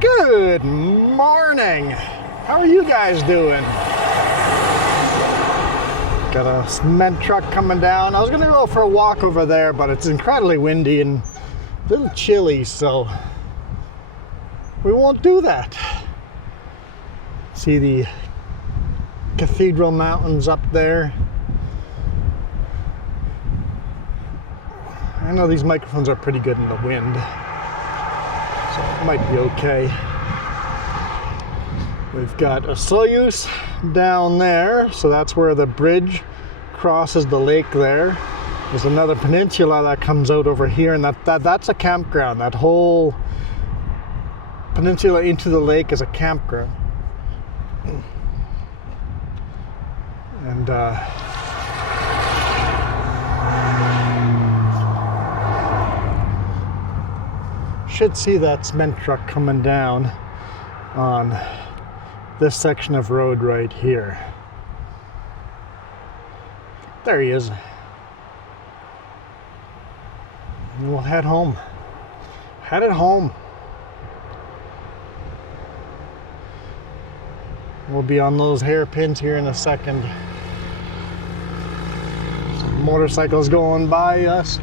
Good morning. How are you guys doing? Got a cement truck coming down. I was gonna go for a walk over there, but it's incredibly windy and a little chilly, so we won't do that. See the Cathedral Mountains up there. I know these microphones are pretty good in the wind, so it might be okay. We've got a Soyuz down there, so that's where the bridge crosses the lake there. There's another peninsula that comes out over here, and that's a campground. That whole peninsula into the lake is a campground. And should see that cement truck coming down on this section of road right here. There he is. And we'll head home. Headed home. We'll be on those hairpins here in a second. Some motorcycles going by us.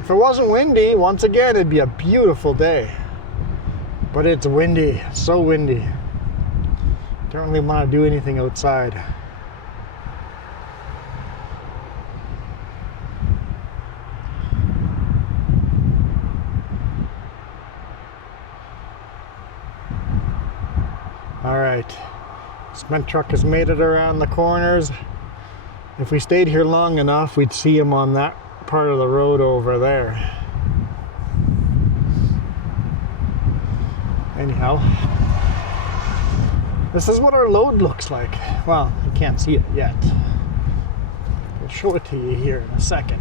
If it wasn't windy, once again, it'd be a beautiful day. But it's windy, so windy. Don't really want to do anything outside. All right, cement truck has made it around the corners. If we stayed here long enough, we'd see him on that part of the road over there. Anyhow, this is what our load looks like. Well, you can't see it yet. I'll show it to you here in a second.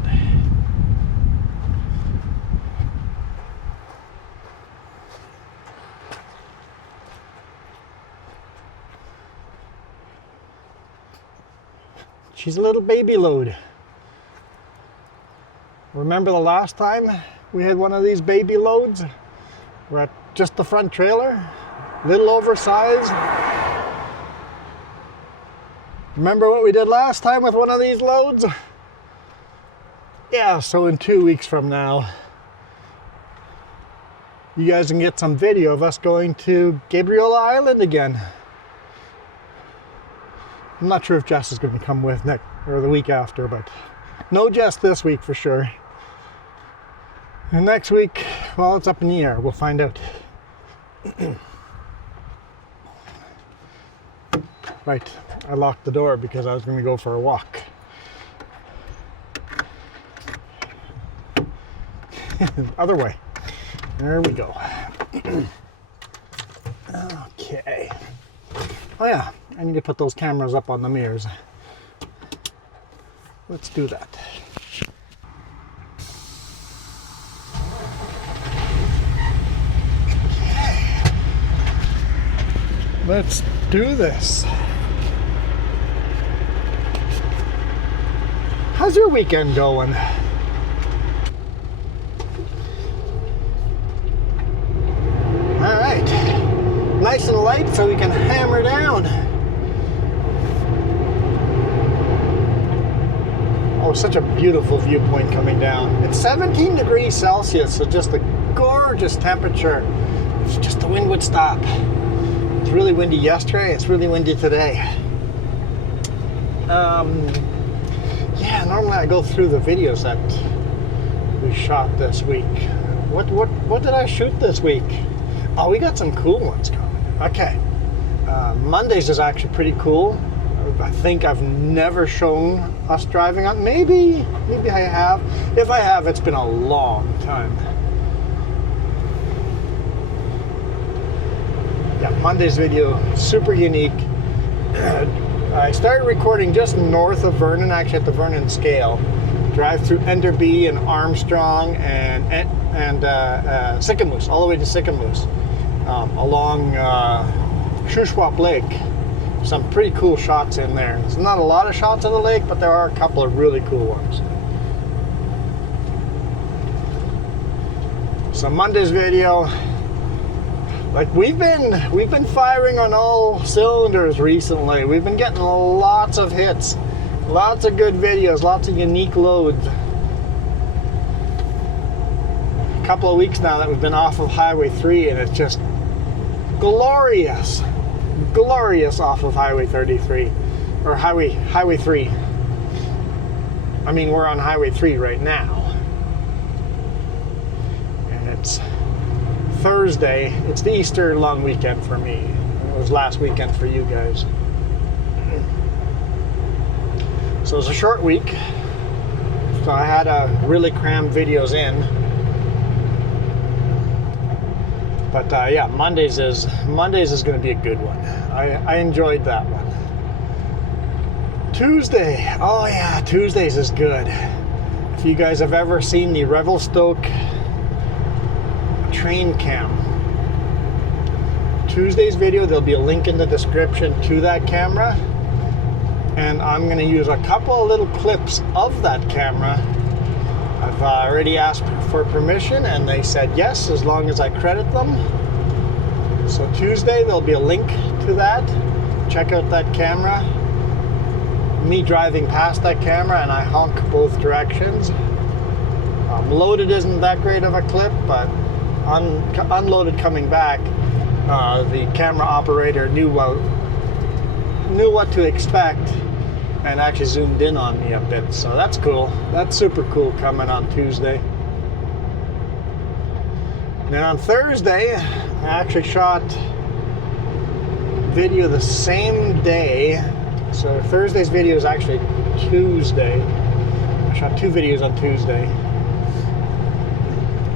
She's a little baby load. Remember the last time we had one of these baby loads? We're at just the front trailer, little oversized. Remember what we did last time with one of these loads? Yeah, so in 2 weeks from now, you guys can get some video of us going to Gabriola Island again. I'm not sure if Jess is going to come with next or the week after, but no Jess this week for sure. And next week, well, it's up in the air. We'll find out. Right, I locked the door because I was going to go for a walk. Other way. There we go. Okay. Oh yeah, I need to put those cameras up on the mirrors. Let's do that. Let's do this. How's your weekend going? All right, nice and light so we can hammer down. Oh, such a beautiful viewpoint coming down. It's 17 degrees Celsius, so just a gorgeous temperature. It's just the wind would stop. It's really windy yesterday, it's really windy today. Yeah, normally I go through the videos that we shot this week. What did I shoot this week? Oh, we got some cool ones coming. Okay. Mondays is actually pretty cool. I think I've never shown us driving on. Maybe I have. If I have, it's been a long time. Yeah, Monday's video, super unique. I started recording just north of Vernon, actually at the Vernon scale. Drive through Enderby and Armstrong and Sycamoose, all the way to Sycamoose, along Shuswap Lake. Some pretty cool shots in there. There's not a lot of shots of the lake, but there are a couple of really cool ones. So Monday's video, Like we've been firing on all cylinders recently. We've been getting lots of hits, lots of good videos, lots of unique loads. A couple of weeks now that we've been off of Highway 3, and it's just glorious off of Highway 33 or Highway 3. I mean, we're on Highway 3 right now, and it's Thursday. It's the Easter long weekend for me. It was last weekend for you guys. So it was a short week. So I had to really cram videos in. But yeah, Mondays is going to be a good one. I enjoyed that one. Tuesday. Oh yeah, Tuesdays is good. If you guys have ever seen the Revelstoke train cam, Tuesday's video, there'll be a link in the description to that camera, and I'm going to use a couple of little clips of that camera. I've already asked for permission and they said yes, as long as I credit them. So Tuesday there'll be a link to that. Check out that camera, me driving past that camera, and I honk both directions. Loaded isn't that great of a clip, but unloaded coming back, the camera operator knew what to expect and actually zoomed in on me a bit, so that's cool. That's super cool coming on Tuesday. And then on Thursday, I actually shot video the same day. So Thursday's video is actually Tuesday. I shot 2 videos on Tuesday.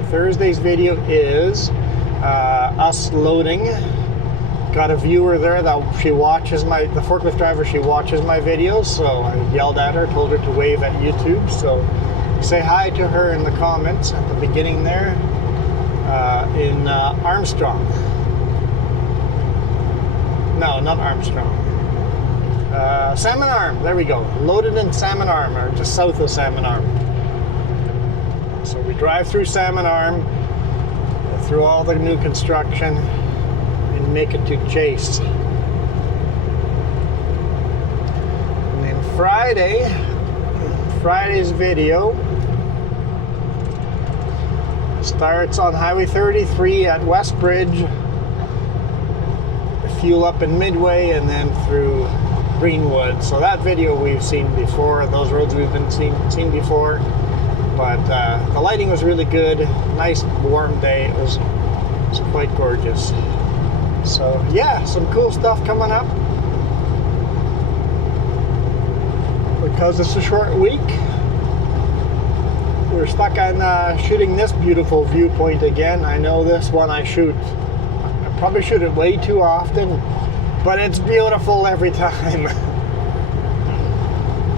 Thursday's video is us loading. Got a viewer there that she watches the forklift driver, she watches my videos, so I yelled at her, told her to wave at YouTube. So say hi to her in the comments at the beginning there, in Armstrong. No, not Armstrong. Salmon Arm, there we go. Loaded in Salmon Arm, or just south of Salmon Arm. So we drive through Salmon Arm, through all the new construction, and make it to Chase. And then Friday's video starts on Highway 33 at Westbridge, fuel up in Midway, and then through Greenwood. So that video we've seen before, those roads we've been seen before, but the lighting was really good. Nice warm day. It was quite gorgeous. So yeah, some cool stuff coming up. Because it's a short week, we're stuck on shooting this beautiful viewpoint again. I know this one I probably shoot it way too often, but it's beautiful every time.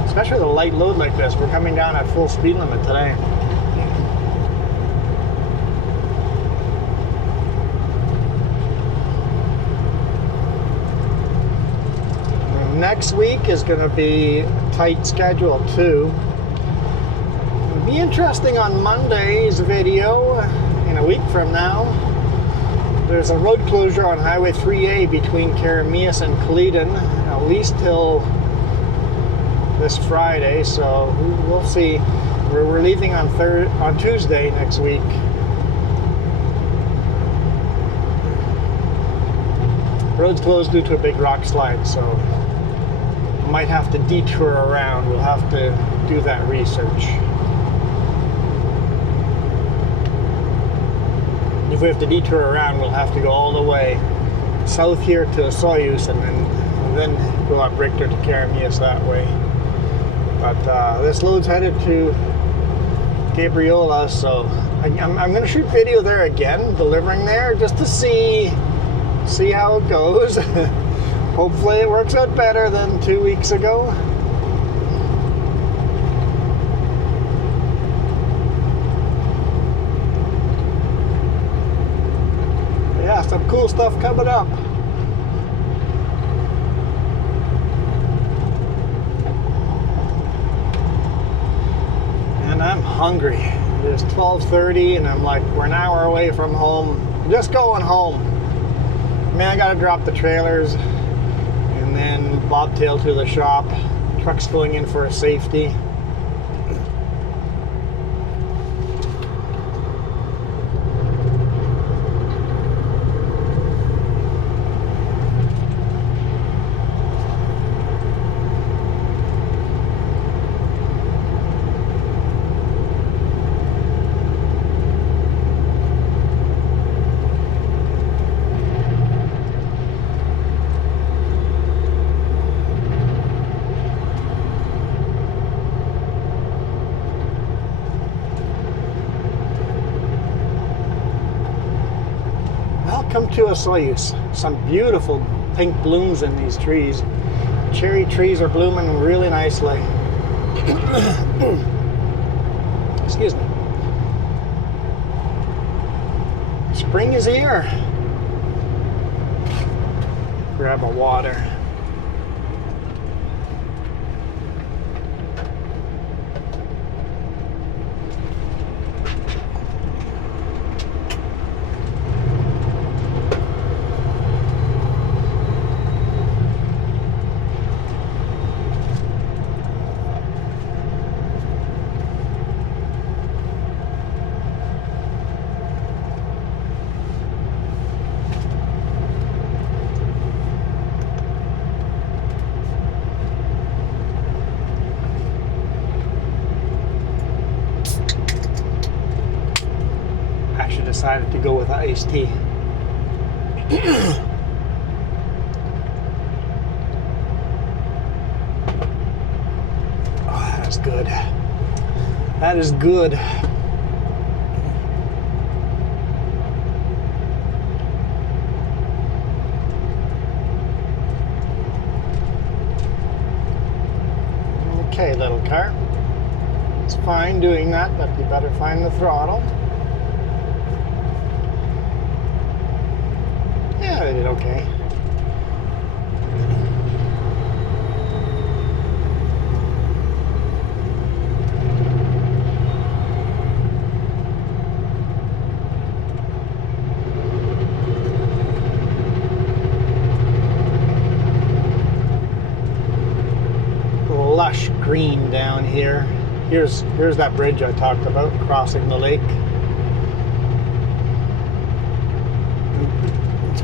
Especially with a light load like this. We're coming down at full speed limit today. Next week is going to be a tight schedule too. It'll be interesting on Monday's video in a week from now. There's a road closure on Highway 3A between Karamias and Cleedon, at least till this Friday, so we'll see. We're leaving on Tuesday next week. Road's closed due to a big rock slide, so might have to detour around. We'll have to do that research. If we have to detour around, we'll have to go all the way south here to Soyuz, and then go up Richter to Karamias that way. But this load's headed to Gabriola, so I'm going to shoot video there again, delivering there, just to see how it goes. Hopefully it works out better than 2 weeks ago. Yeah, some cool stuff coming up. And I'm hungry. It's 12:30 and I'm like, we're an hour away from home. I'm just going home. mean, I gotta drop the trailers and then bobtail to the shop. Truck's going in for a safety. Welcome to Osoyoos. Some beautiful pink blooms in these trees. Cherry trees are blooming really nicely. Excuse me. Spring is here. Grab a water. Decided to go with iced tea. Oh, that's good. That is good. Okay, little car. It's fine doing that, but you better find the throttle. Yeah, they did okay. Lush green down here. Here's that bridge I talked about, crossing the lake.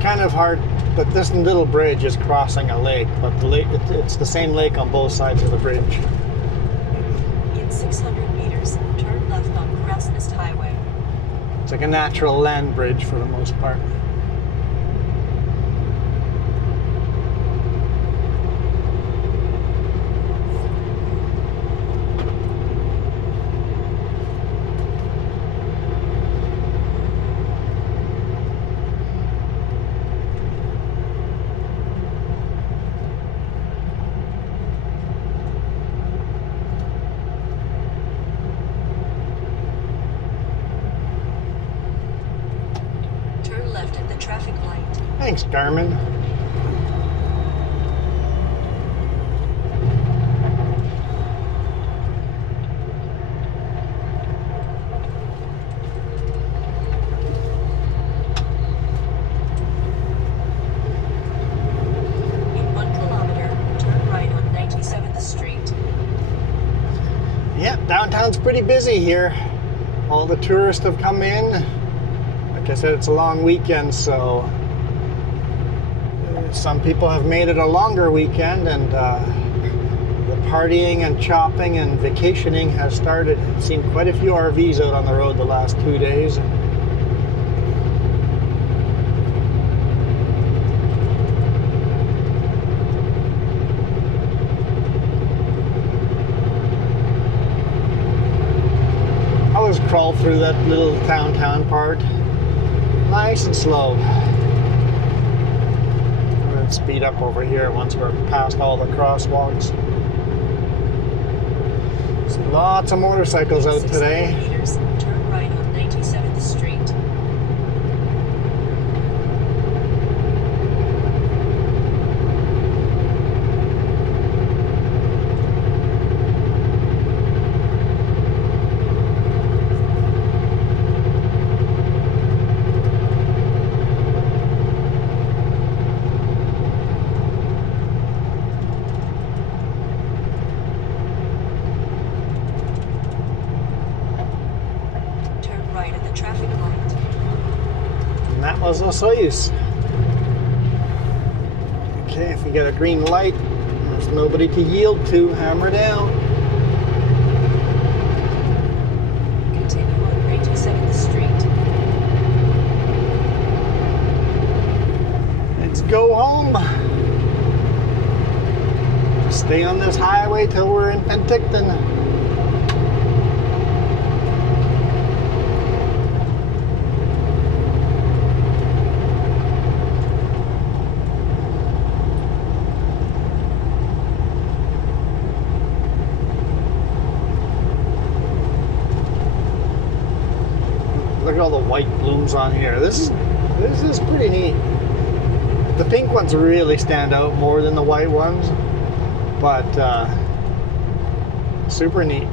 Kind of hard, but this little bridge is crossing a lake, but the lake, it's the same lake on both sides of the bridge. In 600 meters, turn left on Crasnest Highway. It's like a natural land bridge for the most part. Left at the traffic light. Thanks, Garmin. In 1 kilometer, turn right on 97th Street. Yep, downtown's pretty busy here. All the tourists have come in. Like I said, it's a long weekend, so some people have made it a longer weekend, and the partying and shopping and vacationing has started. I've seen quite a few RVs out on the road the last 2 days. I always crawl through that little town part. Nice and slow. I'm going to speed up over here once we're past all the crosswalks. There's lots of motorcycles out today. Meters, turn right on 97th Street. traffic light. And that was a Soyuz. Okay, if we get a green light, there's nobody to yield to. Hammer down. Continue on Ray to 7th Street. Let's go home. Stay on this highway till we're in Penticton. Look at all the white blooms on here. This is pretty neat. The pink ones really stand out more than the white ones, but super neat.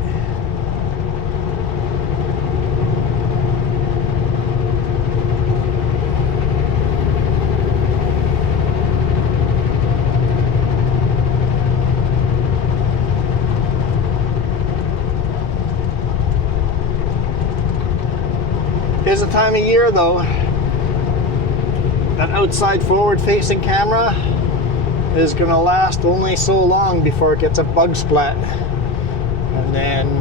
Here's the time of year though. That outside forward-facing camera is going to last only so long before it gets a bug splat. And then,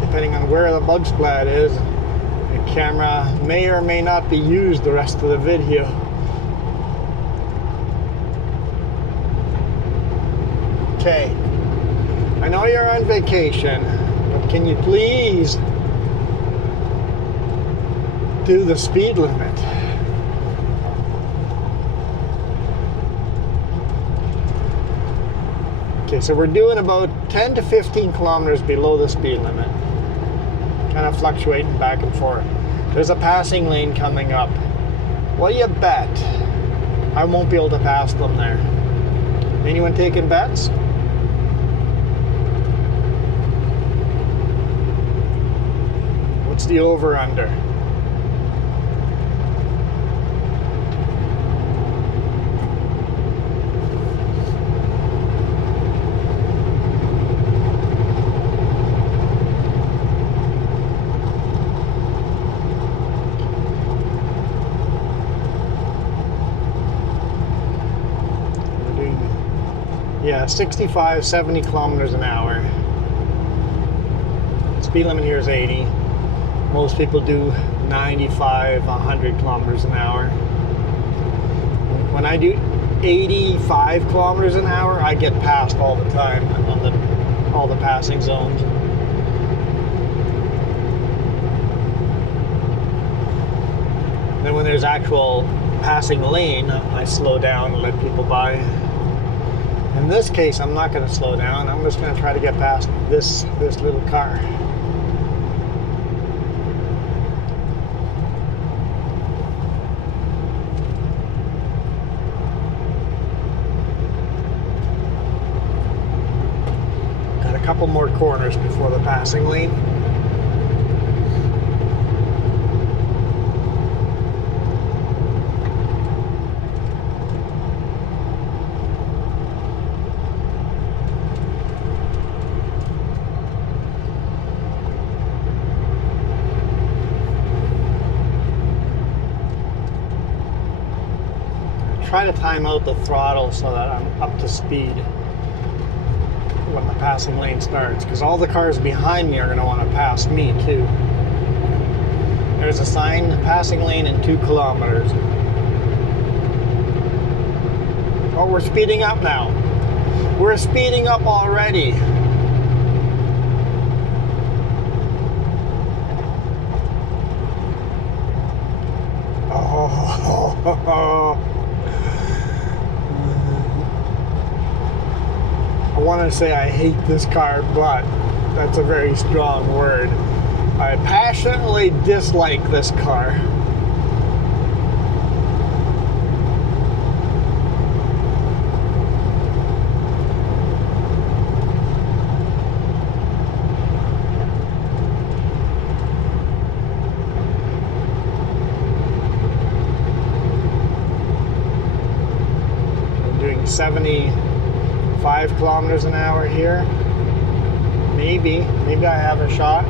depending on where the bug splat is, the camera may or may not be used the rest of the video. Okay, I know you're on vacation, but can you please do the speed limit? Okay, so we're doing about 10 to 15 kilometers below the speed limit. Kind of fluctuating back and forth. There's a passing lane coming up. What do you bet? I won't be able to pass them there. Anyone taking bets? What's the over-under? Yeah, 65, 70 kilometers an hour. Speed limit here is 80. Most people do 95, 100 kilometers an hour. When I do 85 kilometers an hour, I get passed all the time on all the passing zones. Then when there's actual passing lane, I slow down and let people by. In this case, I'm not going to slow down. I'm just going to try to get past this little car. Got a couple more corners before the passing lane. Try to time out the throttle so that I'm up to speed when the passing lane starts, because all the cars behind me are going to want to pass me too. There's a sign, passing lane in 2 kilometers. Oh, we're speeding up now. We're speeding up already. Oh. I want to say I hate this car, but that's a very strong word. I passionately dislike this car. I'm doing 75 kilometers an hour here. Maybe I have a shot.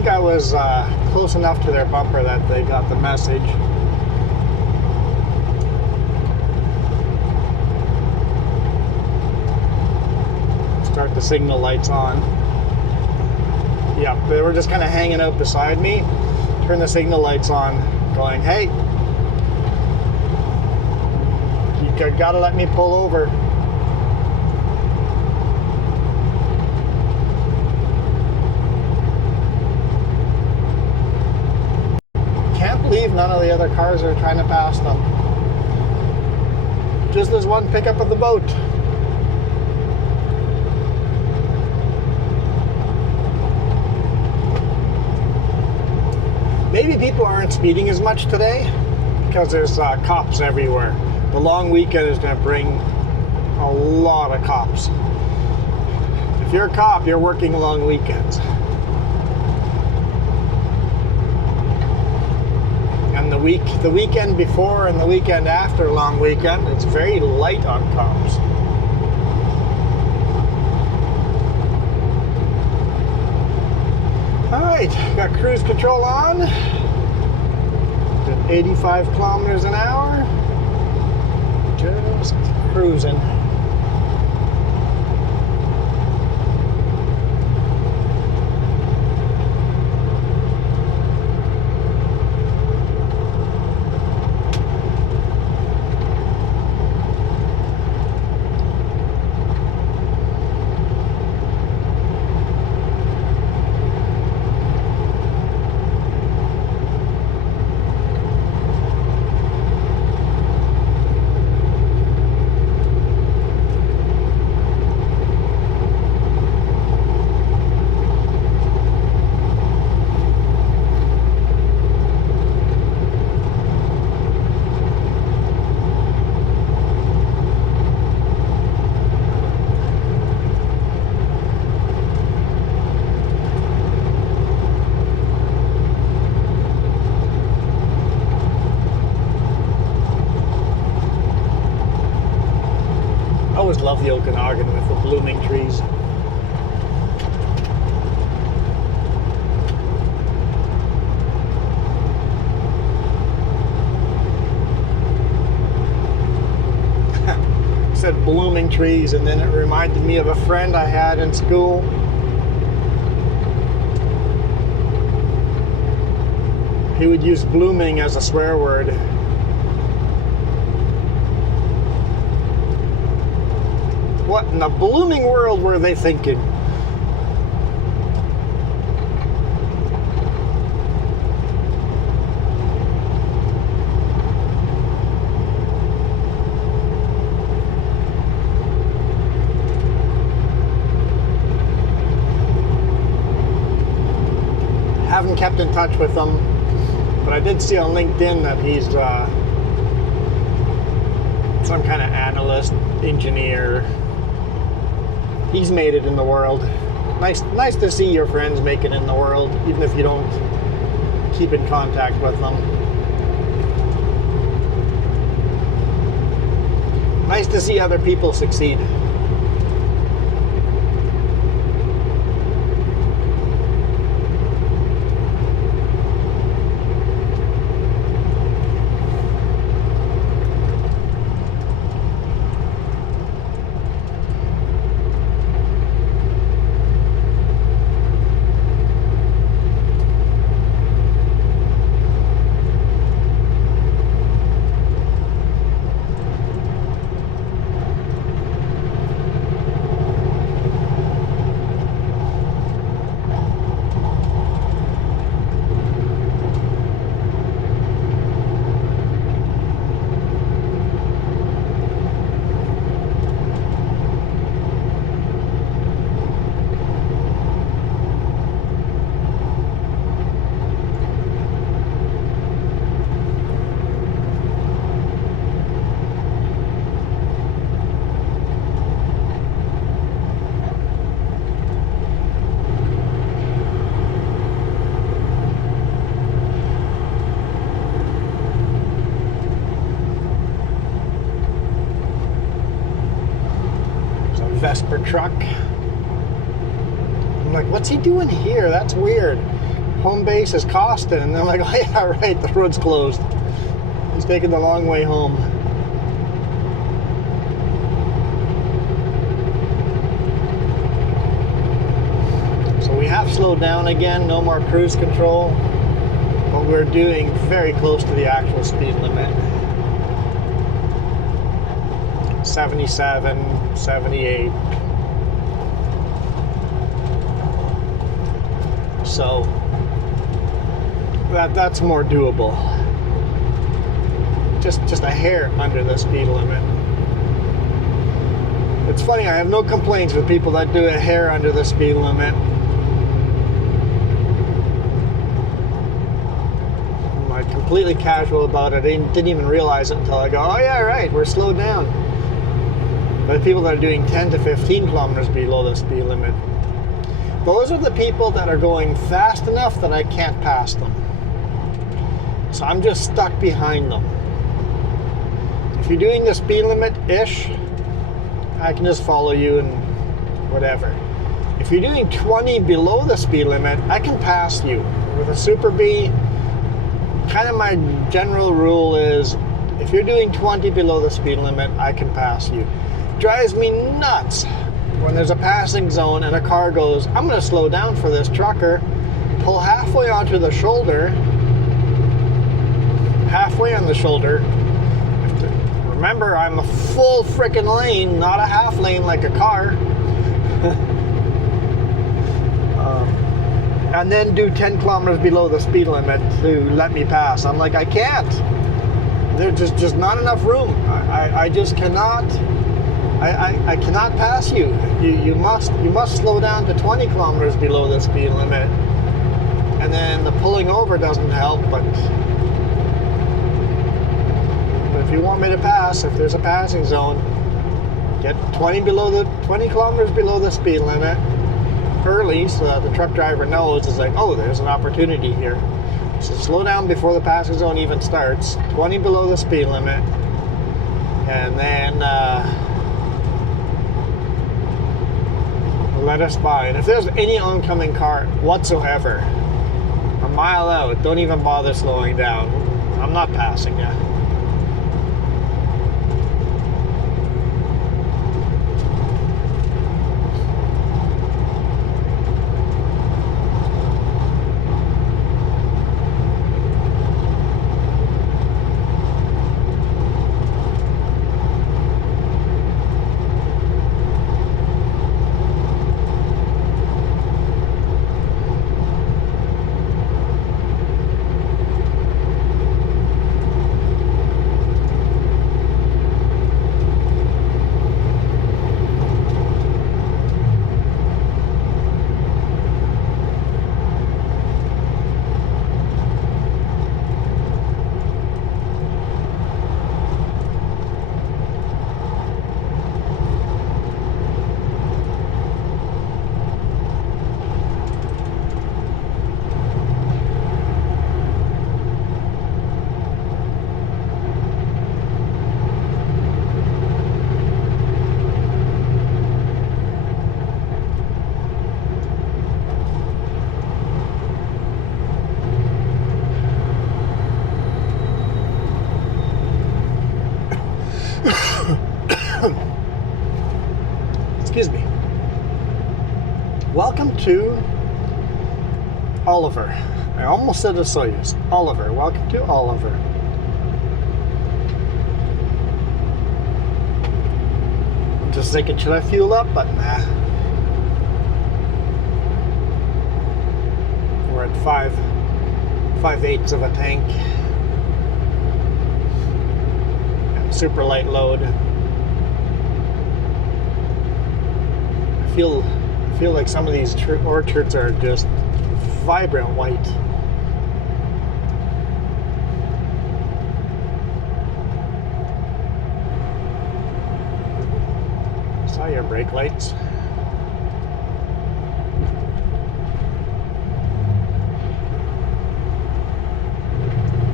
think I was close enough to their bumper that they got the message. Start the signal lights on. Yep, they were just kind of hanging out beside me. Turn the signal lights on, going, hey, you gotta let me pull over. Can't believe none of the other cars are trying to pass them. Just this one pickup of the boat. Maybe people aren't speeding as much today because there's cops everywhere. The long weekend is going to bring a lot of cops. If you're a cop, you're working long weekends. And the weekend before and the weekend after long weekend, it's very light on cops. Alright, got cruise control on. At 85 kilometers an hour. Just cruising. I always love the Okanagan with the blooming trees. Said blooming trees, and then it reminded me of a friend I had in school. He would use blooming as a swear word. What in the blooming world were they thinking? Haven't kept in touch with him, but I did see on LinkedIn that he's some kind of analyst, engineer. He's made it in the world. Nice to see your friends make it in the world, even if you don't keep in contact with them. Nice to see other people succeed. Vesper truck. I'm like, what's he doing here? That's weird. home base is Costin. And they're like, oh yeah, right, the road's closed. He's taking the long way home. So we have slowed down again, no more cruise control, but we're doing very close to the actual speed limit. 77, 78. So that's more doable. Just a hair under the speed limit. It's funny, I have no complaints with people that do a hair under the speed limit. I'm like completely casual about it. I didn't even realize it until I go, oh yeah, right, we're slowed down. But the people that are doing 10 to 15 kilometers below the speed limit, those are the people that are going fast enough that I can't pass them. So I'm just stuck behind them. If you're doing the speed limit-ish, I can just follow you and whatever. If you're doing 20 below the speed limit, I can pass you. With a Super B, kind of my general rule is, if you're doing 20 below the speed limit, I can pass you. Drives me nuts when there's a passing zone and a car goes, I'm going to slow down for this trucker, pull halfway onto the shoulder, halfway on the shoulder. Remember, I'm a full frickin' lane, not a half lane like a car. And then do 10 kilometers below the speed limit to let me pass. I'm like, I can't. There's just not enough room. I just cannot. I cannot pass you. You must slow down to 20 kilometers below the speed limit. And then the pulling over doesn't help, but if you want me to pass, if there's a passing zone, get 20 kilometers below the speed limit early, so that the truck driver knows, it's like, oh, there's an opportunity here. So slow down before the passing zone even starts, 20 below the speed limit, and then let us by. And if there's any oncoming car whatsoever, a mile out, don't even bother slowing down. I'm not passing you. Excuse me. Welcome to Oliver. I almost said Soyuz. Oliver. Welcome to Oliver. I'm just thinking, should I fuel up? But nah. We're at 5/8 of a tank. Super light load. I feel like some of these orchards are just vibrant white. Saw your brake lights.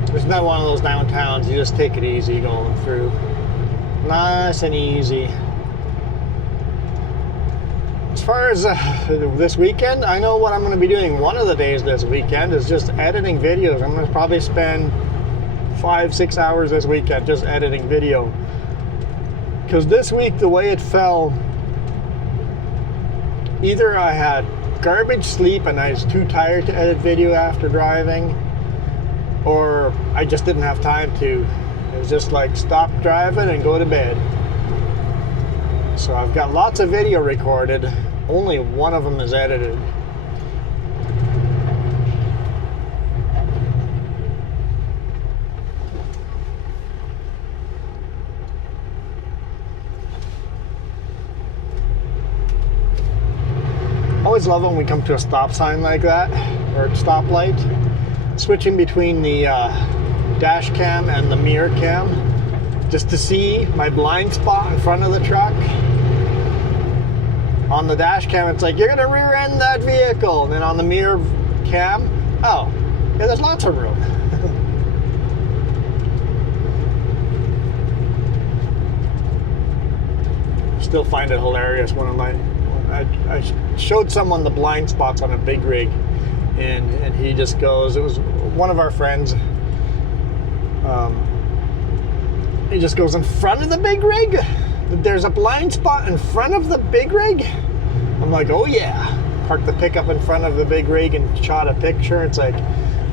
There's not one of those downtowns, you just take it easy going through. Nice and easy. As far as this weekend, I know what I'm going to be doing one of the days this weekend is just editing videos. I'm going to probably spend 5-6 hours this weekend just editing video. Because this week, the way it fell, either I had garbage sleep and I was too tired to edit video after driving, or I just didn't have time to. It was just like stop driving and go to bed. So I've got lots of video recorded, only one of them is edited. Always love when we come to a stop sign like that, or a stoplight. Switching between the dash cam and the mirror cam, just to see my blind spot in front of the truck. On the dash cam, it's like, you're gonna rear end that vehicle. And then on the mirror cam, oh, yeah, there's lots of room. Still find it hilarious when I showed someone the blind spots on a big rig, and he just goes, it was one of our friends, he just goes, in front of the big rig? There's a blind spot in front of the big rig? I'm like, oh yeah. Parked the pickup in front of the big rig and shot a picture. It's like,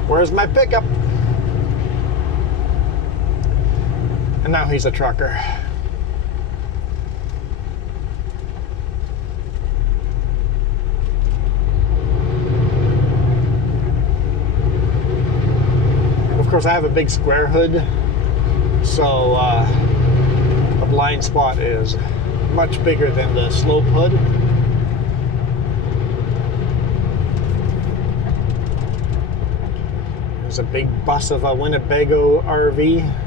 where's my pickup? And now he's a trucker. Of course, I have a big square hood, so the blind spot is much bigger than the slope hood. There's a big bus of a Winnebago RV.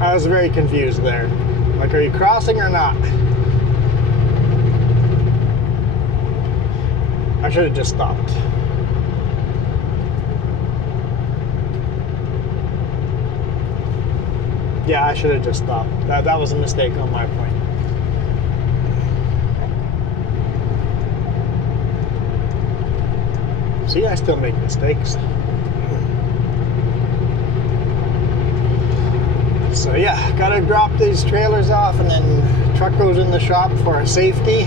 I was very confused there. Like, are you crossing or not? I should have just stopped. Yeah, I should have just stopped. That was a mistake on my point. See, I still make mistakes. So yeah, gotta drop these trailers off, and then the truck goes in the shop for a safety.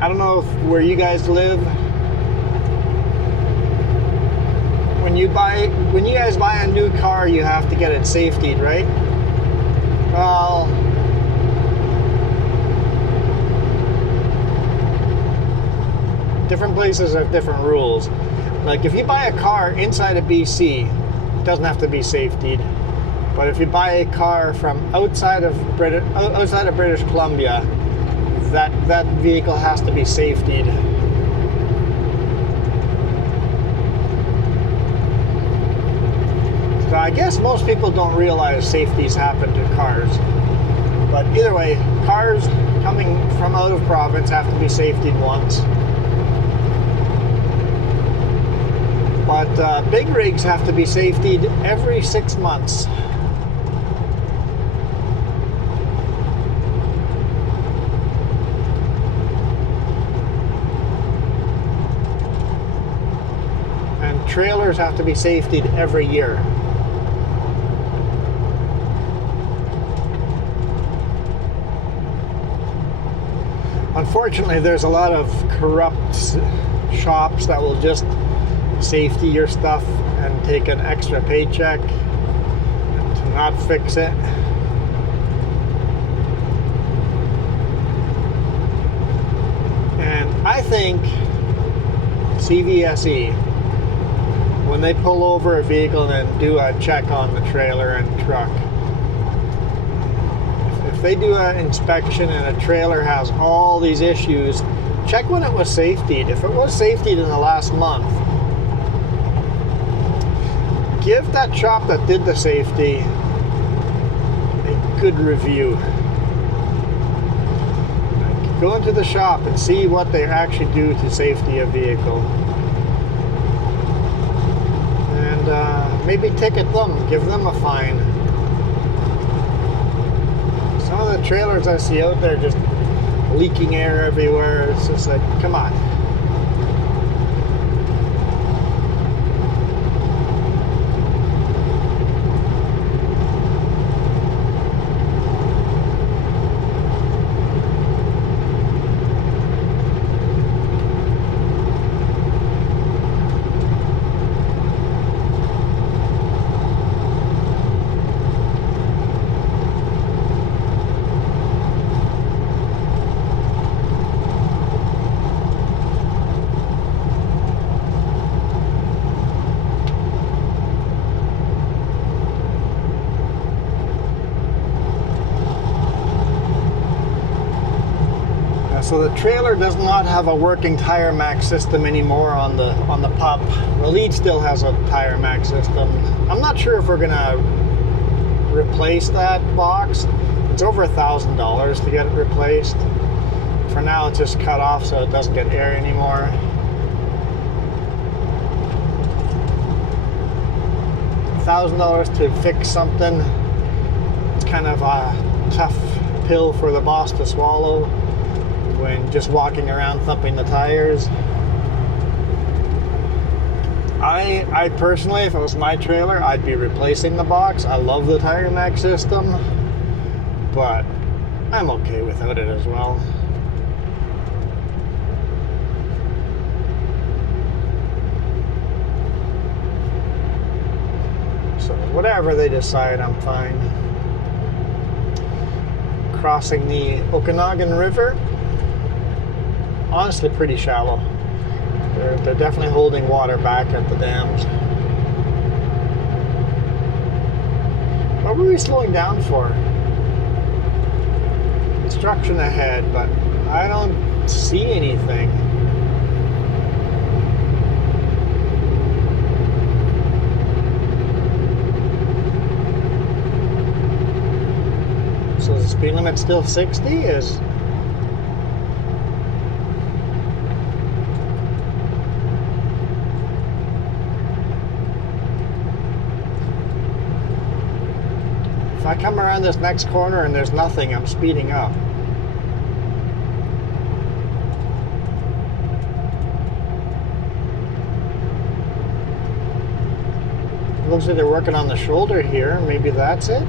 I don't know where you guys live. When you guys buy a new car, you have to get it safetied, right? Well, different places have different rules. Like, if you buy a car inside of BC, it doesn't have to be safetied. But if you buy a car from outside of British Columbia, that vehicle has to be safetied. So I guess most people don't realize safeties happen to cars. But either way, cars coming from out of province have to be safetied once. But big rigs have to be safetied every 6 months. And trailers have to be safetied every year. Unfortunately, there's a lot of corrupt shops that will just safety your stuff and take an extra paycheck and to not fix it. And I think CVSE, when they pull over a vehicle and do a check on the trailer and truck, if they do an inspection and a trailer has all these issues, check when it was safetied. If it was safetied in the last month, give that shop that did the safety a good review. Like, go into the shop and see what they actually do to safety a vehicle. And maybe ticket them, give them a fine. Some of the trailers I see out there just leaking air everywhere. It's just like, come on. So the trailer does not have a working tire max system anymore on the pup. The lead still has a tire max system. I'm not sure if we're gonna replace that box. It's over $1,000 to get it replaced. For now, it's just cut off so it doesn't get air anymore. $1,000 to fix something. It's kind of a tough pill for the boss to swallow when just walking around thumping the tires. I personally, if it was my trailer, I'd be replacing the box. I love the tire max system, but I'm okay without it as well. So whatever they decide, I'm fine. Crossing the Okanagan River. Honestly, pretty shallow. They're definitely holding water back at the dams. What were we slowing down for? Construction ahead, but I don't see anything. So the speed limit still 60? Is if I come around this next corner and there's nothing, I'm speeding up. Looks like they're working on the shoulder here. Maybe that's it.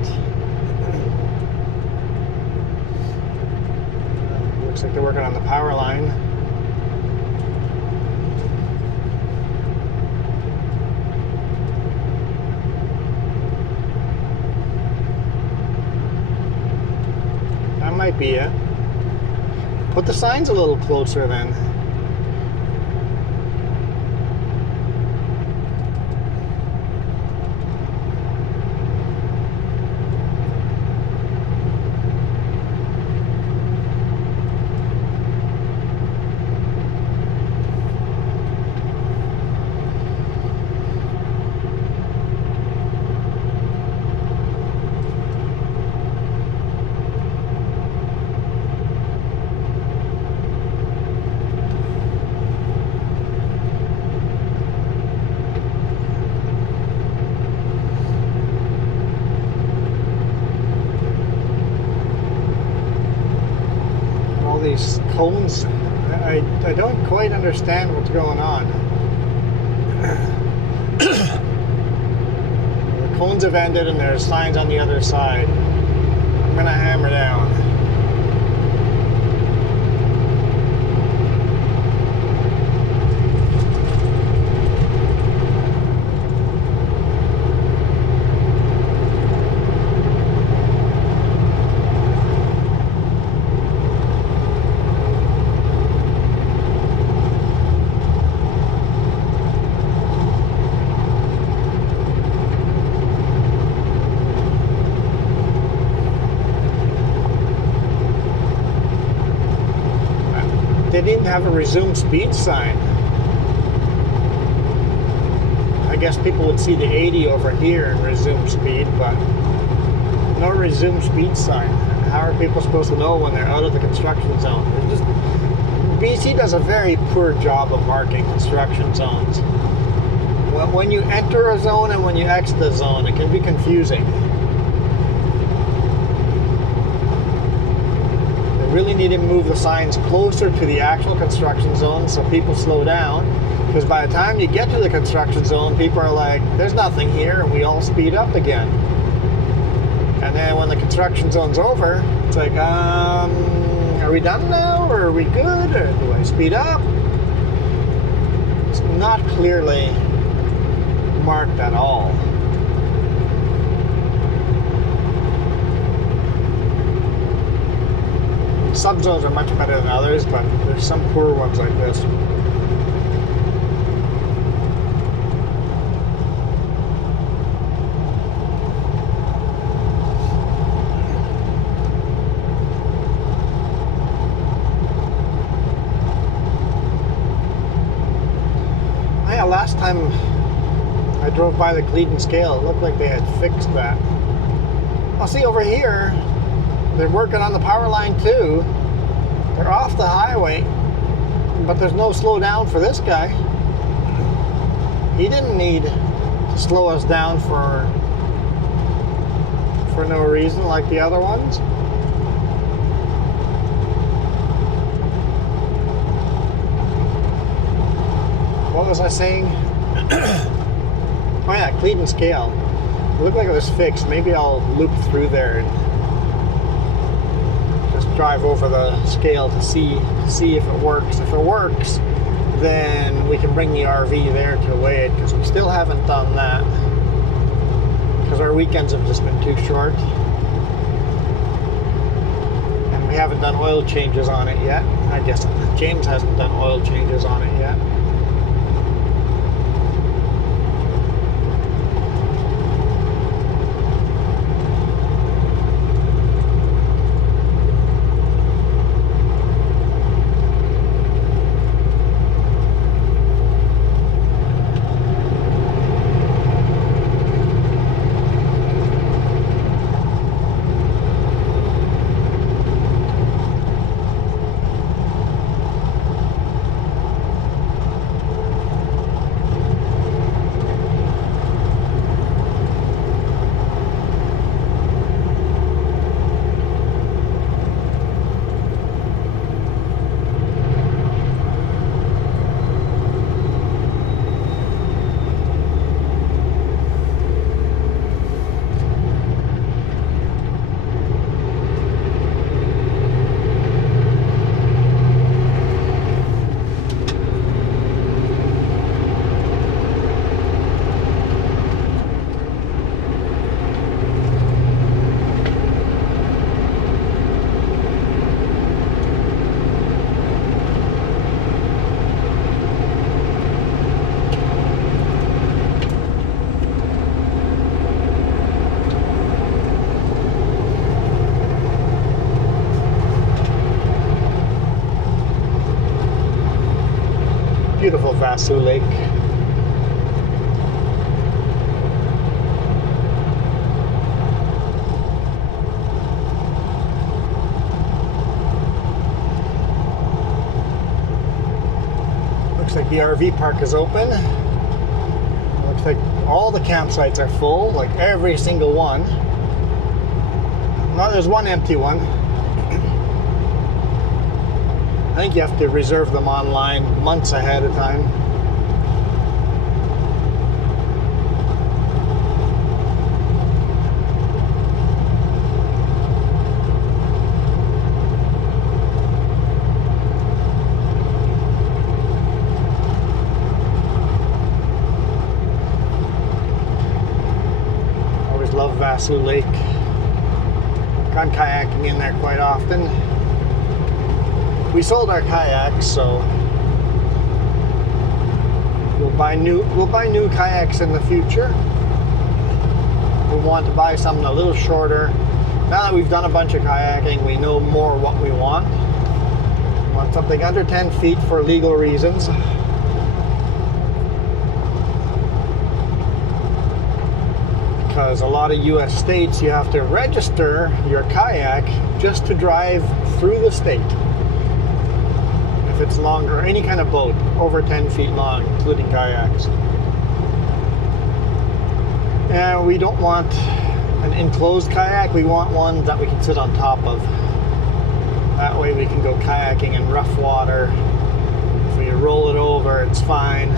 Looks like they're working on the power line. That might be it. Put the signs a little closer then. These cones, I don't quite understand what's going on. The cones have ended and there's signs on the other side. I'm gonna hammer down. They didn't have a resume speed sign. I guess people would see the 80 over here and resume speed, but no resume speed sign. How are people supposed to know when they're out of the construction zone? BC does a very poor job of marking construction zones. When you enter a zone and when you exit a zone, it can be confusing. They really need to move the signs closer to the actual construction zone so people slow down. Because by the time you get to the construction zone, people are like, there's nothing here, and we all speed up again. And then when the construction zone's over, it's like, are we done now, or are we good, or do I speed up? It's not clearly marked at all. Some zones are much better than others, but there's some poor ones like this. Last time I drove by the Cleveland scale, it looked like they had fixed that. Well, see over here, they're working on the power line too. They're off the highway, but there's no slow down for this guy. He didn't need to slow us down for no reason like the other ones. What was I saying? Oh yeah, Cleveland scale. It looked like it was fixed. Maybe I'll loop through there and just drive over the scale to see if it works. If it works, then we can bring the RV there to weigh it, because we still haven't done that because our weekends have just been too short. And we haven't done oil changes on it yet. I guess James hasn't done oil changes on it yet. Beautiful Vassou Lake. Looks like the RV park is open. Looks like all the campsites are full, like every single one. Well, there's one empty one. I think you have to reserve them online months ahead of time. Always love Vassou Lake. Gone kayaking in there quite often. We sold our kayaks, so we'll buy new kayaks in the future. We want to buy something a little shorter. Now that we've done a bunch of kayaking, we know more what we want. We want something under 10 feet for legal reasons. because a lot of US states you have to register your kayak just to drive through the state. If it's longer, any kind of boat over 10 feet long, including kayaks. And we don't want an enclosed kayak, we want one that we can sit on top of. That way we can go kayaking in rough water. If we roll it over, it's fine.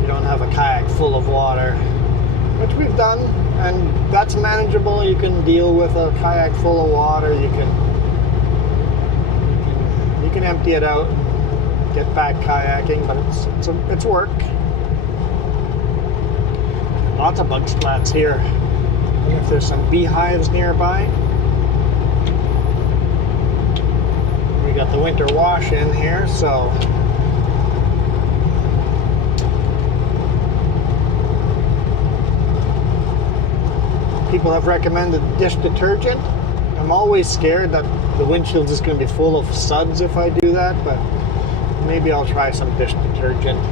You don't have a kayak full of water, which we've done, and that's manageable. You can deal with a kayak full of water. You can empty it out, get back kayaking, but it's work. Lots of bug splats here. And if there's some beehives nearby. We got the winter wash in here, so people have recommended dish detergent. I'm always scared that the windshield's just going to be full of suds if I do that, but maybe I'll try some dish detergent.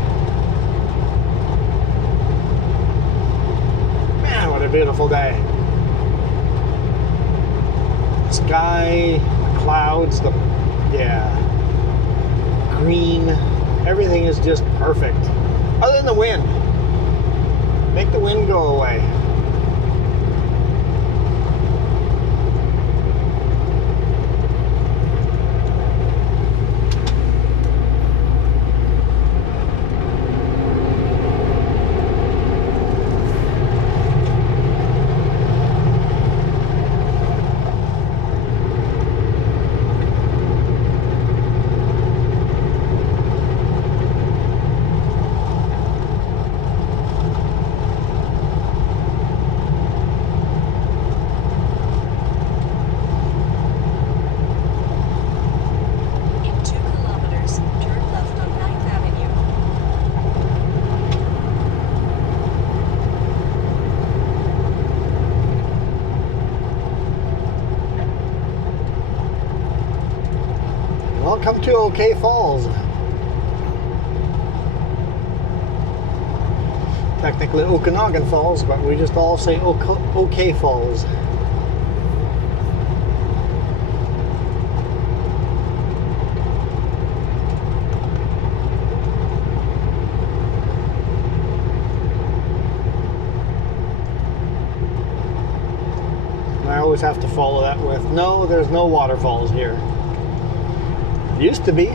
Man, what a beautiful day. The sky, the clouds, green, everything is just perfect. Other than the wind. Make the wind go away. Welcome to OK Falls. Technically Okanagan Falls, but we just all say OK Falls. I always have to follow that with, no, there's no waterfalls here. Used to be,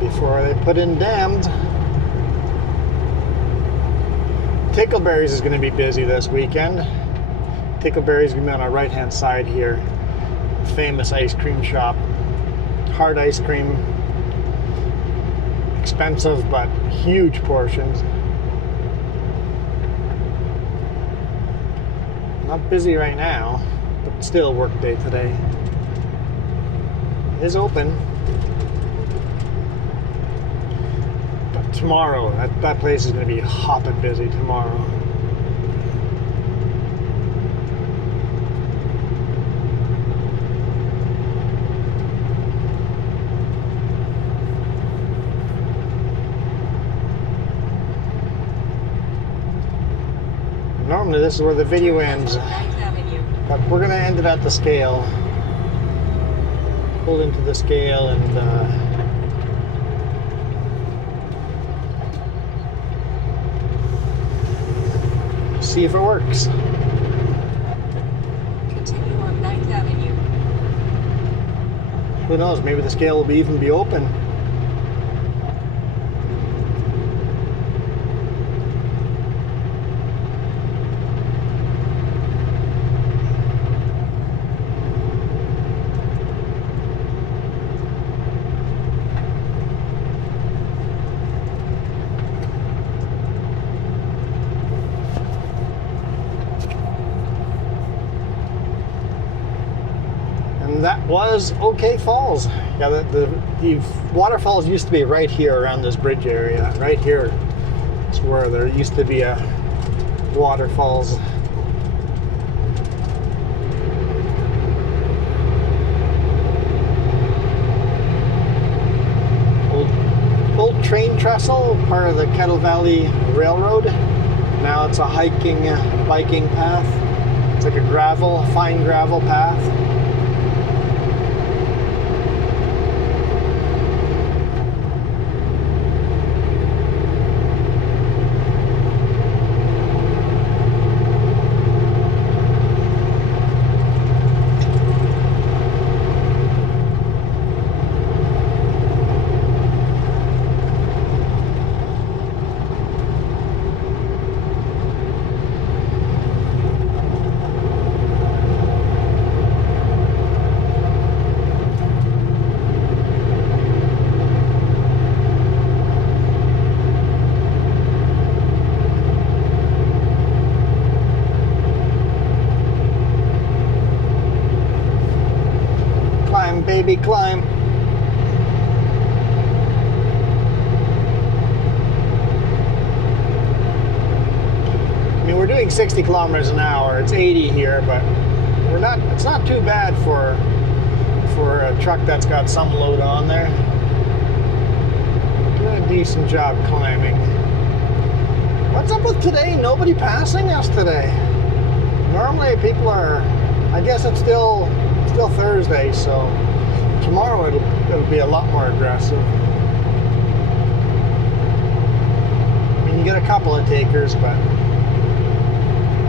before they put in dams. Tickleberries is going to be busy this weekend. Tickleberries is going to be on our right hand side here. Famous ice cream shop. Hard ice cream. Expensive, but huge portions. Not busy right now, but still work day today. It is open. Tomorrow, that place is going to be hopping busy tomorrow. Normally this is where the video ends, but we're going to end it at the scale. Pull into the scale and see if it works. Continue on 9th Avenue. Who knows, maybe the scale will even be open. That was OK Falls. Yeah, the waterfalls used to be right here around this bridge area. Right here is where there used to be a waterfalls. Old train trestle, part of the Kettle Valley Railroad. now it's a hiking, biking path. It's like a fine gravel path. Baby, climb. I mean, we're doing 60 kilometers an hour. It's 80 here, but it's not too bad for a truck that's got some load on there. Doing a decent job climbing. What's up with today? Nobody passing us today. Normally people are, I guess it's still Thursday, so tomorrow it'll be a lot more aggressive. I mean, you get a couple of takers, but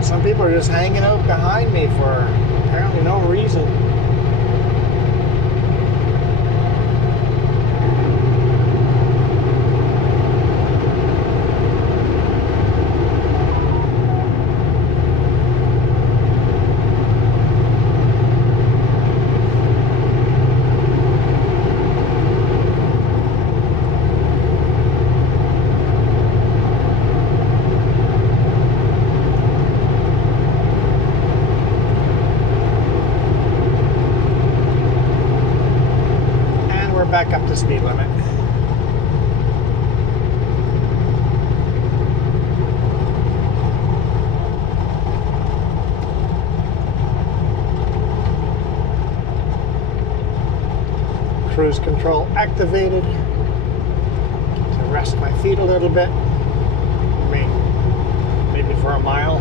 some people are just hanging out behind me for apparently no reason. Back up to speed limit. Cruise control activated. To rest my feet a little bit. I mean, maybe for a mile.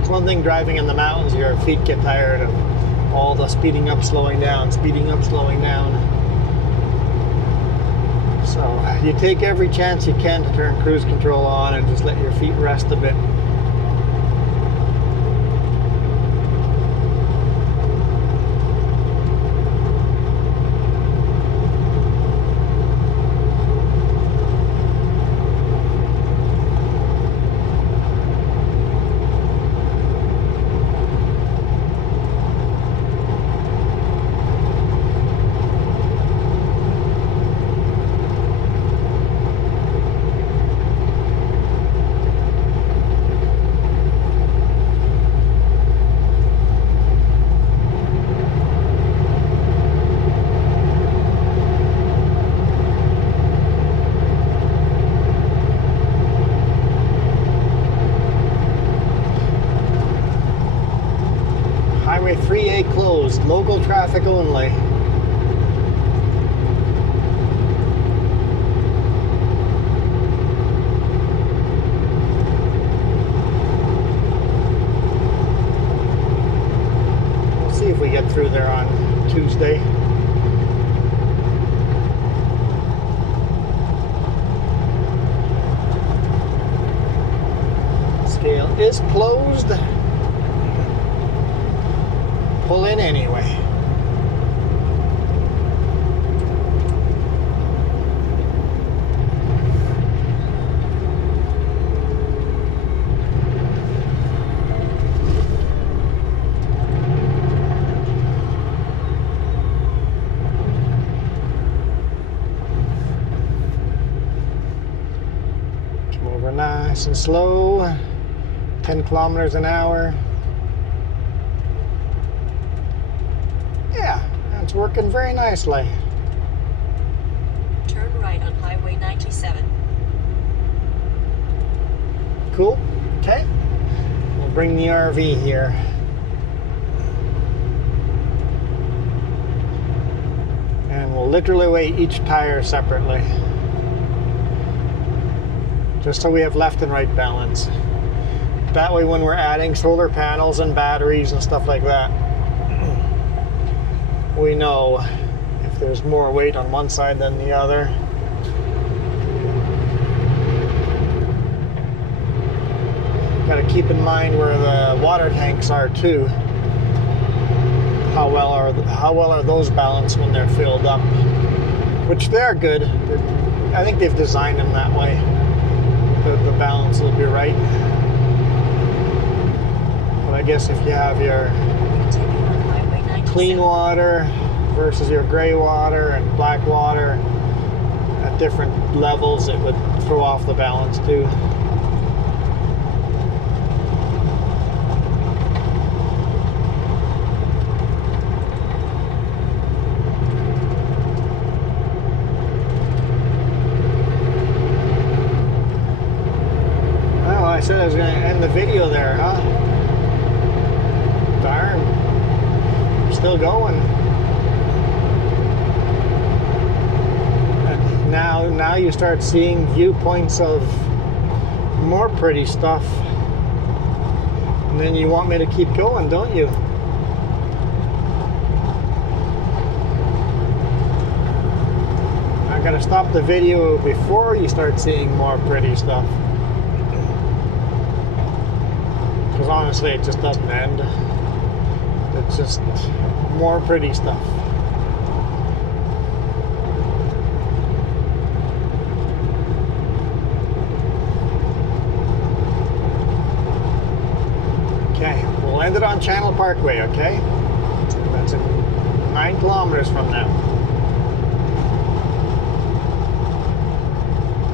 It's one thing driving in the mountains, your feet get tired of all the speeding up, slowing down, speeding up, slowing down. So you take every chance you can to turn cruise control on and just let your feet rest a bit. Highway 3A closed, local traffic only. We'll see if we get through there on Tuesday. Scale is closed. Pull in anyway. Come over nice and slow. 10 kilometers an hour. It's working very nicely. Turn right on Highway 97. Cool. Okay. We'll bring the RV here. And we'll literally weigh each tire separately. just so we have left and right balance. That way when we're adding solar panels and batteries and stuff like that, we know if there's more weight on one side than the other. Got to keep in mind where the water tanks are too. How well are those balanced when they're filled up? Which they're good. I think they've designed them that way. The balance will be right. But I guess if you have your Continue on Highway 97. clean water versus your gray water and black water at different levels, it would throw off the balance too. Oh, I said I was going to end the video there, huh? Darn. I'm still going. And now you start seeing viewpoints of more pretty stuff. And then you want me to keep going, don't you? I gotta stop the video before you start seeing more pretty stuff. Because honestly, it just doesn't end. It's just more pretty stuff. Okay, we'll end it on Channel Parkway, okay? That's in 9 kilometers from now.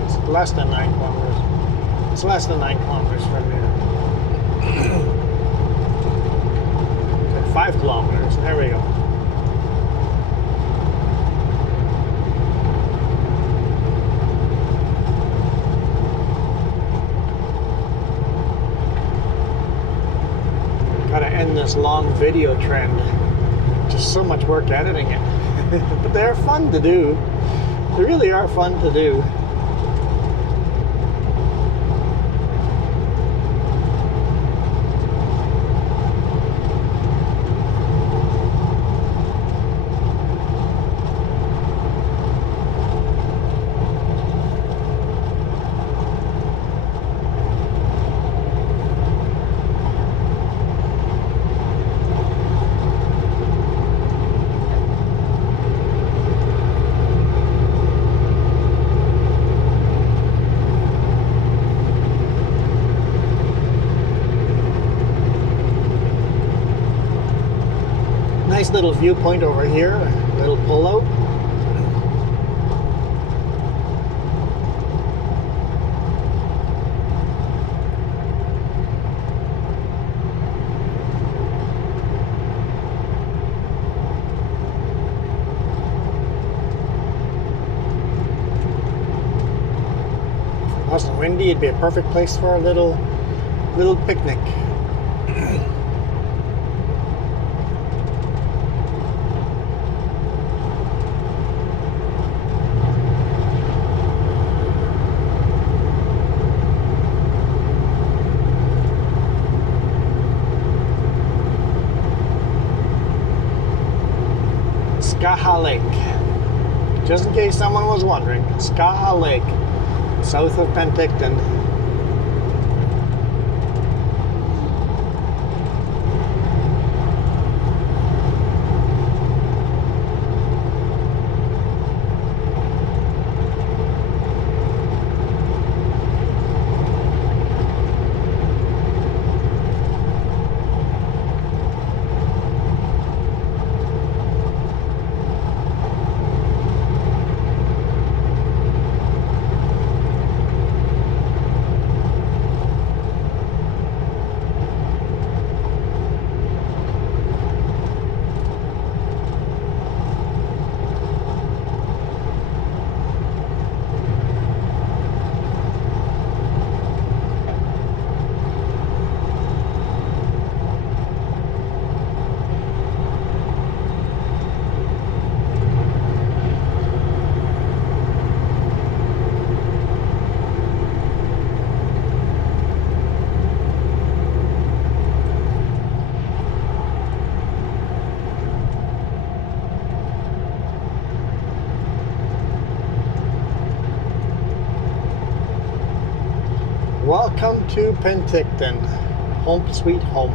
It's less than 9 kilometers. It's less than 9 kilometers from here. 5 kilometers. There we go. Gotta end this long video trend. Just so much work editing it. But they're fun to do. They really are fun to do. Nice little viewpoint over here, a little pullout. If it wasn't windy, it'd be a perfect place for a little picnic. Skaha Lake. Just in case someone was wondering, Skaha Lake, south of Penticton. Welcome to Penticton, home sweet home.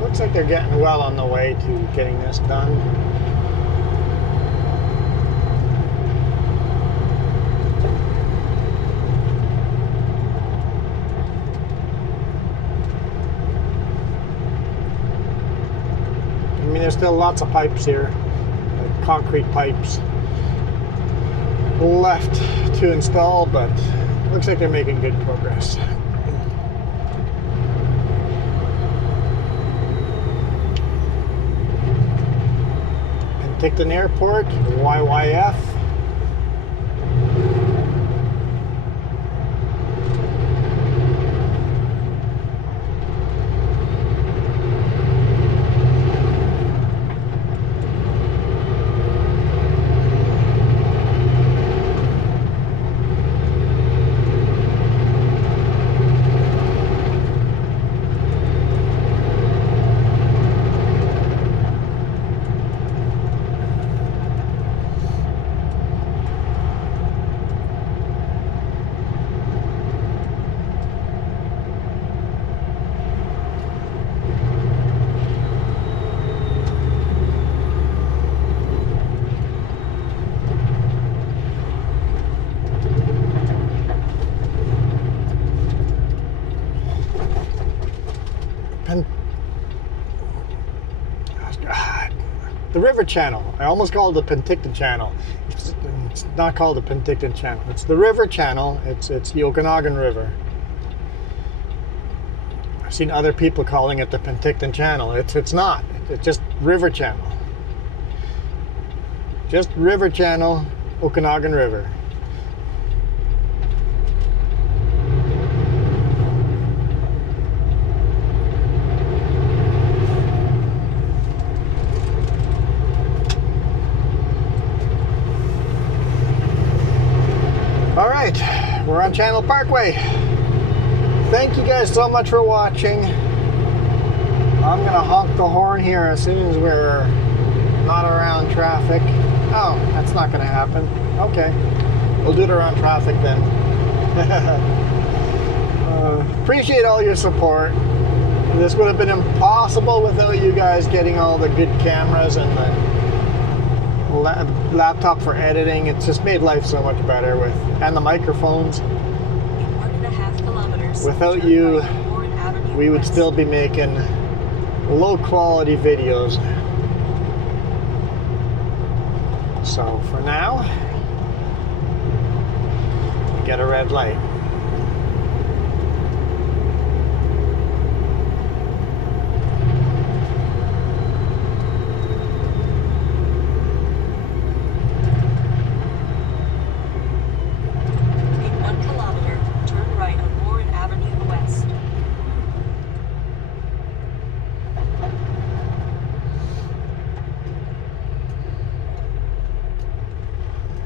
Looks like they're getting well on the way to getting this done. I mean, there's still lots of pipes here, like concrete pipes left to install, but looks like they're making good progress. Penticton Airport, YYF. The River Channel. I almost called it the Penticton Channel. It's not called the Penticton Channel. It's the River Channel. It's the Okanagan River. I've seen other people calling it the Penticton Channel. It's not. It's just River Channel. Just River Channel, Okanagan River. We're on Channel Parkway. Thank you guys so much for watching. I'm gonna honk the horn here as soon as we're not around traffic. Oh, that's not gonna happen. Okay, we'll do it around traffic then. Appreciate all your support. This would have been impossible without you guys getting all the good cameras and the laptop for editing. It's just made life so much better and the microphones. In 1.5 kilometers. Without you, we would still be making low quality videos. So for now, we get a red light.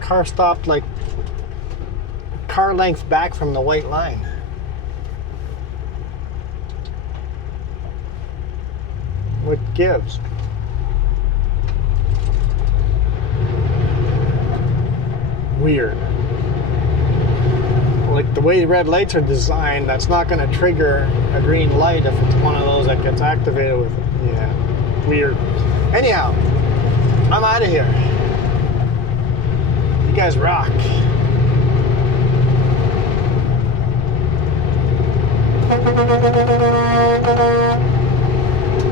Car stopped like car length back from the white line. What gives? Weird. Like the way red lights are designed, that's not going to trigger a green light if it's one of those that gets activated with it. Yeah, weird. Anyhow, I'm out of here. You guys rock.